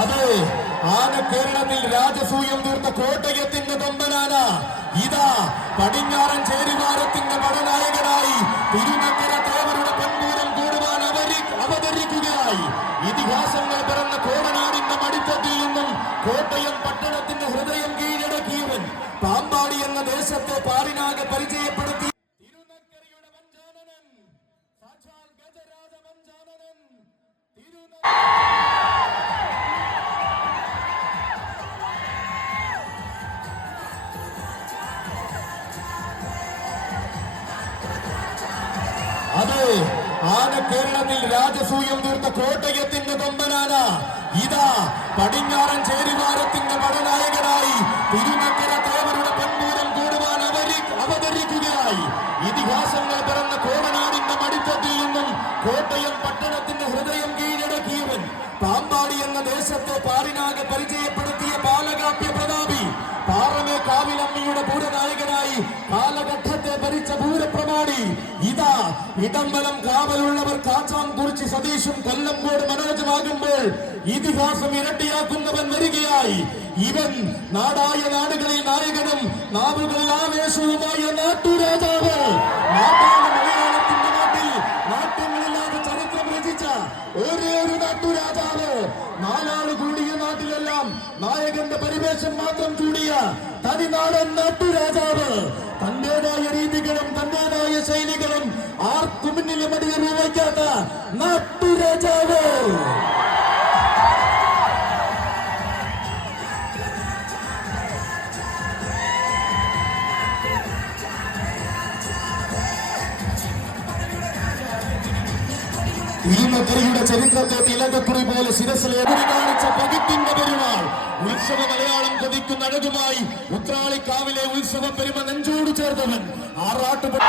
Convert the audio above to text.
അതെ, ആന കേരളത്തിൽ രാജസൂയം തീർത്ത കോട്ടയത്തിന്റെ കൊമ്പനാന ഇതാ പടിഞ്ഞാറൻ ചേരിവാരത്തിന്റെ പടനായകനായി തിരുനക്കര തേവരുടെ പൊൻപൂരം കൂടുവാൻ അവതരിക്കുകയായി. ഇതിഹാസങ്ങൾ പിറന്ന കോടനാടിന്റെ മടിത്തട്ടിൽ നിന്നും കോട്ടയം പട്ടണത്തിന്റെ ഹൃദയം കീഴടക്കിയവൻ, പാമ്പാടി എന്ന ദേശത്തെ പാറിനാകെ പരിചയപ്പെടുത്തി തിരുനക്കരയുടെ പഞ്ചാനനൻ, സാക്ഷാൽ ഗജരാജ പഞ്ചാനനൻ അതെ, ആന കേരളത്തിൽ രാജസൂയം തീർത്ത കോട്ടയത്തിന്റെ കൊമ്പനാന ഇതാ പടിഞ്ഞാറൻ ചേരിവാരത്തിന്റെ പടനായകനായി തിരുനക്കര തേവരുടെ പൊൻപൂരം കൂടുവാൻ അവതരിക്കുകയായി. ഇതിഹാസങ്ങൾ പിറന്ന കോടനാടിന്റെ മടിത്തട്ടിൽ നിന്നും കോട്ടയം പട്ടണത്തിന്റെ ഹൃദയം കീഴടക്കിയവൻ, പാമ്പാടി എന്ന ദേശത്തെ പാറിനാകെ പരിചയപ്പെടുത്തിയ പാലകാപ്യ പ്രതാപി, പാറമേ കാവിലമ്മയുടെ പൂരനായകനായി കാലഘട്ടത്തെ ഭരിച്ച പൂരപ്രമാണി ഇതാ ഇടമ്പലം കാവലുള്ളവർ കാച്ചാംകുറിച്ചി സതീഷും കൊല്ലംകോട് മനോജമാകുമ്പോൾ ഇതിഹാസം ഇരട്ടിയാക്കുന്നവൻ വരികയായി. ഇവൻ നാടായ നാടുകളിൽ നായകനും നാവുകളിൽ ആവേശവുമായ നാട്ടുരാജാവ്, നാട്ടാണ് മലയാളത്തിന്റെ നാട്ടിൽ നാട്യങ്ങളില്ലാതെ ചരിത്രം രചിച്ച ഒരേ ഒരു നാട്ടുരാജാവ്. നാലാള് കൂടിയ നാട്ടിലെല്ലാം നായകന്റെ പരിവേഷം മാത്രം കൂടിയ തനിനാടൻ നാട്ടുരാജാവ്, തന്റേതായ രീതികളും തന്റേതായ ശൈലികളും ആർക്കു മുന്നിലും അടിയറി വയ്ക്കാത്ത നാട്ടുരാജാവ്. തിരുനക്കരയുടെ ചരിത്രത്തെ തിലകക്കുറി പോലെ ശിരസിൽ എതിരി കാണിച്ച പകിട്ടിന്റെ പെരുമാൾ, ഉത്സവ മലയാളം കൊതിക്കുന്ന അഴകുമായി ഉത്രാളിക്കാവിലെ ഉത്സവ പെരുമ നെഞ്ചോട് ചേർത്തവൻ, ആറാട്ടുപെട്ട